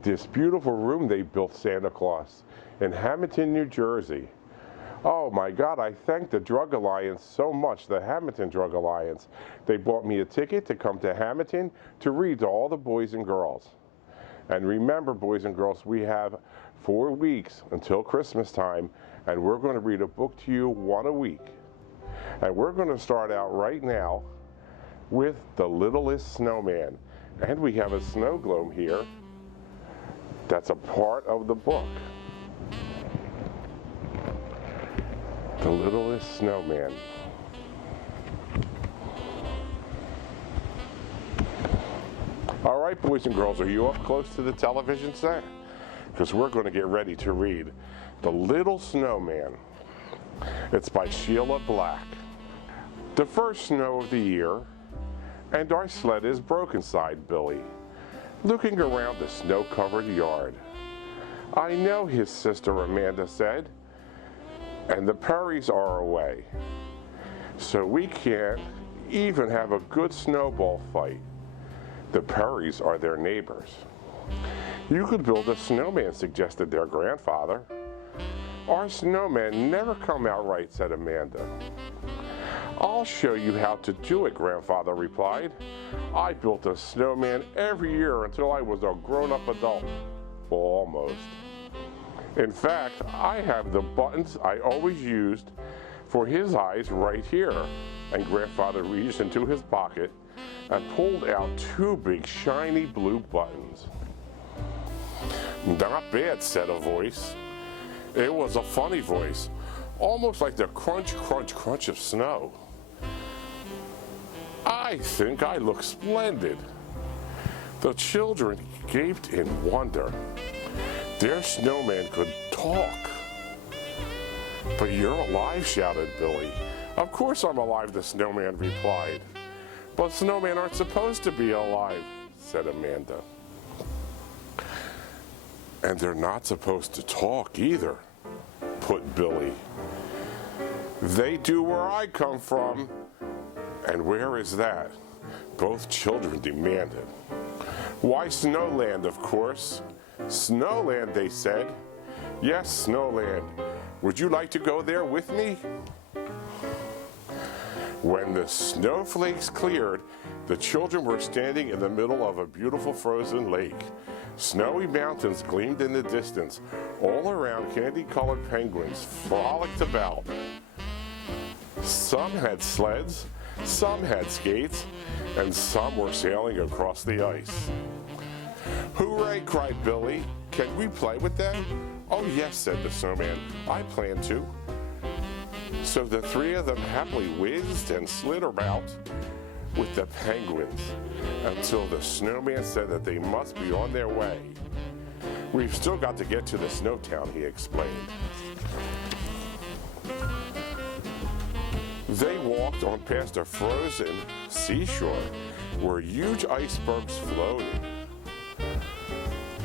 at this beautiful room they built Santa Claus in Hamilton, New Jersey. Oh my God, I thank the Drug Alliance so much, the Hamilton Drug Alliance. They bought me a ticket to come to Hamilton to read to all the boys and girls. And remember, boys and girls, we have 4 weeks until Christmas time, and we're going to read a book to you one a week. And we're going to start out right now with The Littlest Snowman. And we have a snow globe here that's a part of the book. The Littlest Snowman. All right, boys and girls, are you up close to the television set? Because we're going to get ready to read The Little Snowman. It's by Sheila Black. The first snow of the year, and our sled is broken, sighed Billy, looking around the snow-covered yard. I know, his sister Amanda said, and the Perrys are away, so we can't even have a good snowball fight. The Perrys are their neighbors. You could build a snowman, suggested their grandfather. Our snowmen never come out right, said Amanda. I'll show you how to do it, grandfather replied. I built a snowman every year until I was a grown-up adult. Well, almost. In fact, I have the buttons I always used for his eyes right here. And grandfather reached into his pocket and pulled out 2 big shiny blue buttons. Not bad, said a voice. It was a funny voice, almost like the crunch, crunch, crunch of snow. I think I look splendid. The children gaped in wonder. Their snowman could talk. But you're alive, shouted Billy. Of course I'm alive, the snowman replied. But snowmen aren't supposed to be alive, said Amanda. And they're not supposed to talk either, put Billy. They do where I come from. And where is that? Both children demanded. Why, Snowland, of course. Snowland, they said. Yes, Snowland. Would you like to go there with me? When the snowflakes cleared, the children were standing in the middle of a beautiful frozen lake. Snowy mountains gleamed in the distance. All around, candy-colored penguins frolicked about. Some had sleds, some had skates, and some were sailing across the ice. Hooray, cried Billy. Can we play with them? Oh yes, said the snowman. I plan to. So the 3 of them happily whizzed and slid about with the penguins until the snowman said that they must be on their way. We've still got to get to the snow town, he explained. They walked on past a frozen seashore where huge icebergs floated.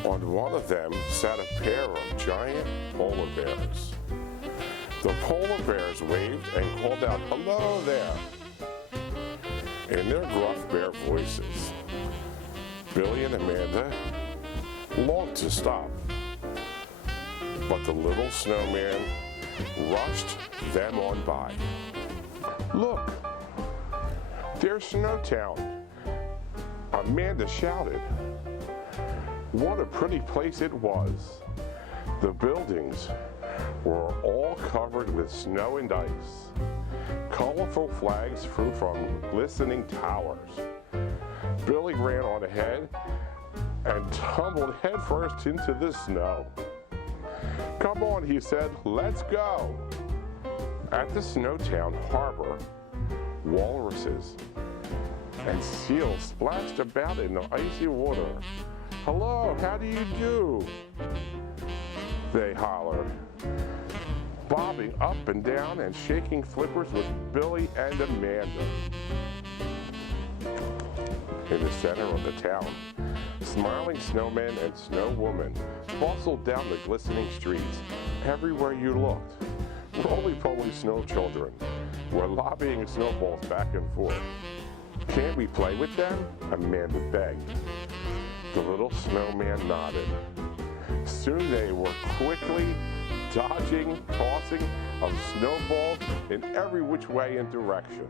On one of them sat a pair of giant polar bears. The polar bears waved and called out, "Hello there," in their gruff bear voices. Billy and Amanda longed to stop, but the little snowman rushed them on by. Look, there's Snowtown, Amanda shouted. What a pretty place it was. The buildings were all covered with snow and ice. Colorful flags flew from glistening towers. Billy ran on ahead and tumbled headfirst into the snow. Come on, he said, let's go. At the Snowtown harbor, walruses and seals splashed about in the icy water. Hello, how do you do? They hollered, bobbing up and down and shaking flippers with Billy and Amanda. In the center of the town, smiling snowmen and snowwomen bustled down the glistening streets. Everywhere you looked, roly-poly snow children were lobbying snowballs back and forth. Can't we play with them? Amanda begged. The little snowman nodded. Soon they were quickly dodging, tossing of snowballs in every which way and direction.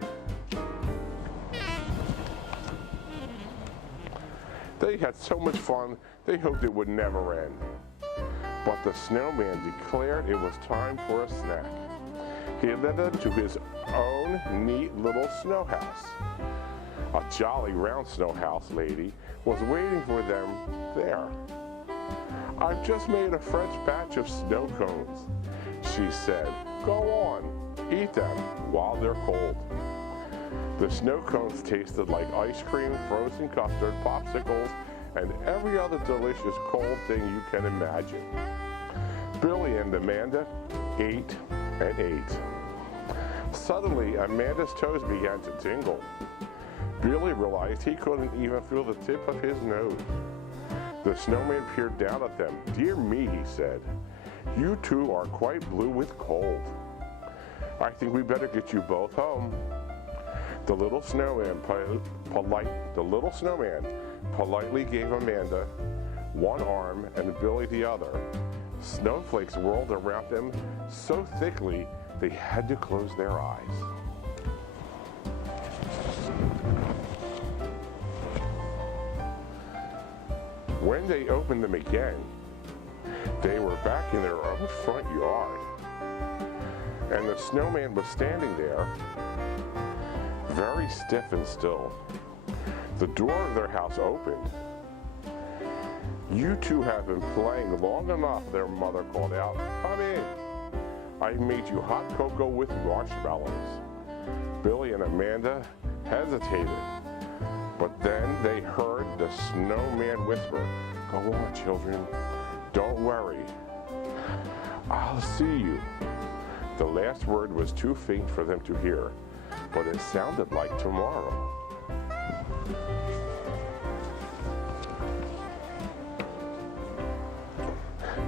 They had so much fun, they hoped it would never end. But the snowman declared it was time for a snack. He led them to his own neat little snow house. A jolly round snow house lady was waiting for them there. "I've just made a fresh batch of snow cones," she said. "Go on, eat them while they're cold." The snow cones tasted like ice cream, frozen custard, popsicles, and every other delicious cold thing you can imagine. Billy and Amanda ate and ate. Suddenly, Amanda's toes began to tingle. Billy realized he couldn't even feel the tip of his nose. The snowman peered down at them. "Dear me," he said, "you two are quite blue with cold. I think we better get you both home." The little snowman politely gave Amanda one arm and Billy the other. Snowflakes whirled around them so thickly they had to close their eyes. When they opened them again, they were back in their own front yard. And the snowman was standing there, very stiff and still. The door of their house opened. "You two have been playing long enough," their mother called out. "Come in. I made you hot cocoa with marshmallows." Billy and Amanda hesitated, but then they heard the snowman whisper, "Go on, children. Don't worry. I'll see you." The last word was too faint for them to hear, but it sounded like tomorrow.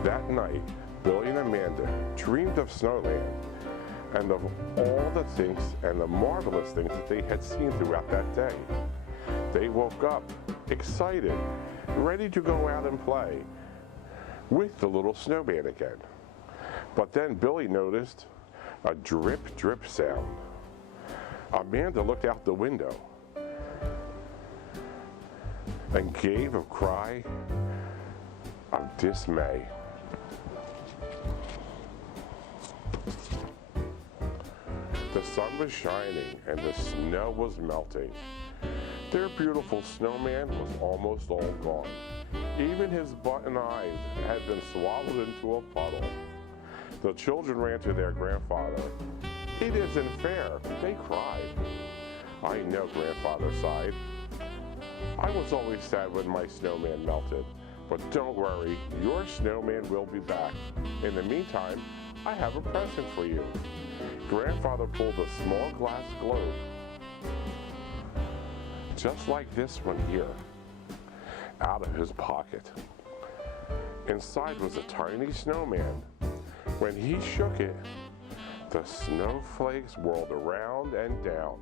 That night, Billy and Amanda dreamed of Snowland and of all the things and the marvelous things that they had seen throughout that day. They woke up excited, ready to go out and play with the little snowman again. But then Billy noticed a drip, drip sound. Amanda looked out the window and gave a cry of dismay. The sun was shining and the snow was melting. Their beautiful snowman was almost all gone. Even his button eyes had been swallowed into a puddle. The children ran to their grandfather. "It isn't fair," they cried. "I know," grandfather sighed. "I was always sad when my snowman melted. But don't worry, your snowman will be back. In the meantime, I have a present for you." Grandfather pulled a small glass globe, just like this one here, out of his pocket. Inside was a tiny snowman. When he shook it, the snowflakes whirled around and down.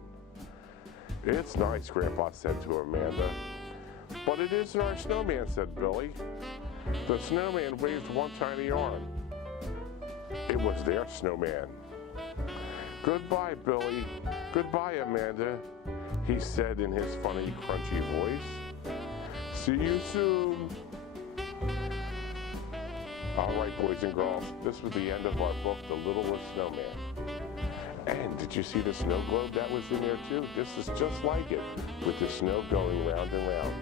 "It's nice," Grandpa said to Amanda. "But it isn't our snowman," said Billy. The snowman waved one tiny arm. It was their snowman. "Goodbye, Billy. Goodbye, Amanda," he said in his funny, crunchy voice. "See you soon." All right, boys and girls, this was the end of our book, The Littlest Snowman. And did you see the snow globe that was in there too? This is just like it, with the snow going round and round.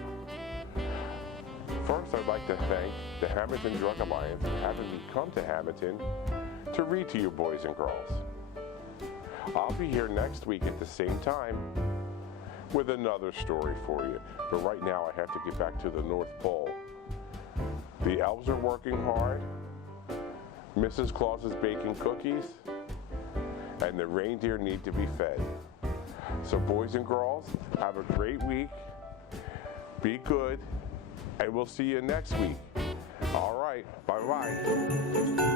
First, I'd like to thank the Hamilton Drug Alliance for having me come to Hamilton to read to you, boys and girls. I'll be here next week at the same time with another story for you. But right now, I have to get back to the North Pole. The elves are working hard. Mrs. Claus is baking cookies. And the reindeer need to be fed. So boys and girls, have a great week. Be good. And we'll see you next week. All right. Bye-bye.